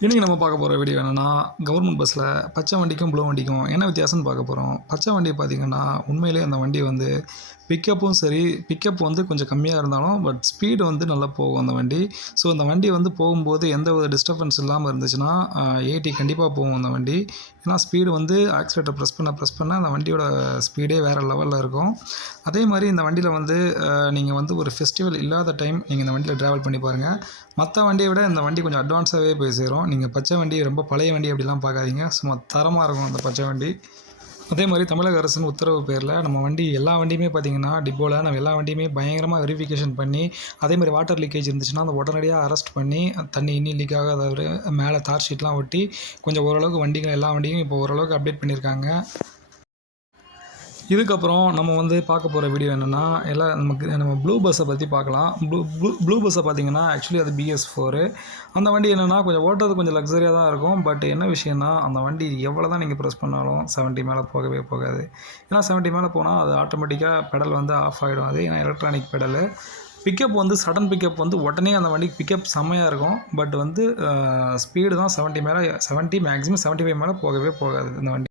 இன்றைக்கி நம்ம பார்க்க போகிற வீடியோ என்னென்னா கவர்மெண்ட் பஸ்ஸில் பச்சை வண்டிக்கும் ப்ளூ வண்டிக்கும் என்ன வித்தியாசம்னு பார்க்க போகிறோம் பச்சை வண்டி பார்த்திங்கன்னா உண்மையிலேயே அந்த வண்டி வந்து பிக்கப்பும் சரி பிக்கப் வந்து கொஞ்சம் கம்மியாக இருந்தாலும் பட் ஸ்பீடு வந்து நல்லா போகும் அந்த வண்டி. ஸோ அந்த வண்டி வந்து போகும்போது எந்த ஒரு டிஸ்டர்பன்ஸ் இல்லாமல் இருந்துச்சுன்னா எயிட்டி கண்டிப்பாக போகும் அந்த வண்டி. ஏன்னா ஸ்பீடு வந்து ஆக்சிலேட்டர் ப்ரெஸ் பண்ண ப்ரெஸ் பண்ண அந்த வண்டியோட ஸ்பீடே வேறு லெவலில் இருக்கும். அதே மாதிரி இந்த வண்டியில் வந்து நீங்கள் வந்து ஒரு ஃபெஸ்டிவல் இல்லாத டைம் நீங்கள் இந்த வண்டியில் ட்ராவல் பண்ணி பாருங்கள் மற்ற வண்டியை விட இந்த வண்டி கொஞ்சம் அட்வான்ஸாகவே போய் சேரும். நீங்கள் பச்சை வண்டி ரொம்ப பழைய வண்டி அப்படிலாம் பார்க்காதீங்க. சும்மா தரமாக இருக்கும் அந்த பச்சை வண்டி. அதே மாதிரி தமிழக அரசின் உத்தரவு பேரில் நம்ம வண்டி எல்லா வண்டியுமே பார்த்தீங்கன்னா டிப்போவில் நம்ம எல்லா வண்டியுமே பயங்கரமாக வெரிஃபிகேஷன் பண்ணி அதே மாதிரி வாட்டர் லீக்கேஜ் இருந்துச்சுன்னா அந்த உடனடியாக அரெஸ்ட் பண்ணி தண்ணி இன்னி லீக் ஆகாத மேலே தார் ஷீட்லாம் ஒட்டி கொஞ்சம் ஓரளவுக்கு வண்டிகள் எல்லா வண்டியும் இப்போ ஓரளவுக்கு அப்டேட் பண்ணியிருக்காங்க. இதுக்கப்புறம் நம்ம வந்து பார்க்க போகிற வீடியோ என்னென்னா எல்லாம் நமக்கு நம்ம ப்ளூ பஸ்ஸை பற்றி பார்க்கலாம். ப்ளூ ப்ளூ ப்ளூ பஸ்ஸை பார்த்தீங்கன்னா ஆக்சுவலி அது பிஎஸ் ஃபோரு அந்த வண்டி என்னென்னா கொஞ்சம் ஓட்டுறது கொஞ்சம் லக்ஸரியாக தான் இருக்கும். பட் என்ன விஷயம்னா அந்த வண்டி எவ்வளோ தான் நீங்கள் ப்ரெஸ் பண்ணாலும் செவன்ட்டி மேலே போகவே போகாது. ஏன்னா செவன்ட்டி மேலே போனால் அது ஆட்டோமேட்டிக்காக பெடல் வந்து ஆஃப் ஆகிடும் அது ஏன்னா எலக்ட்ரானிக் பெடலு பிக்கப் வந்து சடன் பிக்கப் வந்து உடனே அந்த வண்டிக்கு பிக்கப் செம்மையாக இருக்கும். பட் வந்து ஸ்பீடு தான் செவன்ட்டி மேலே செவன்ட்டி மேக்ஸிமம் செவன்ட்டி ஃபைவ் மேலே போகவே போகாது இந்த வண்டி.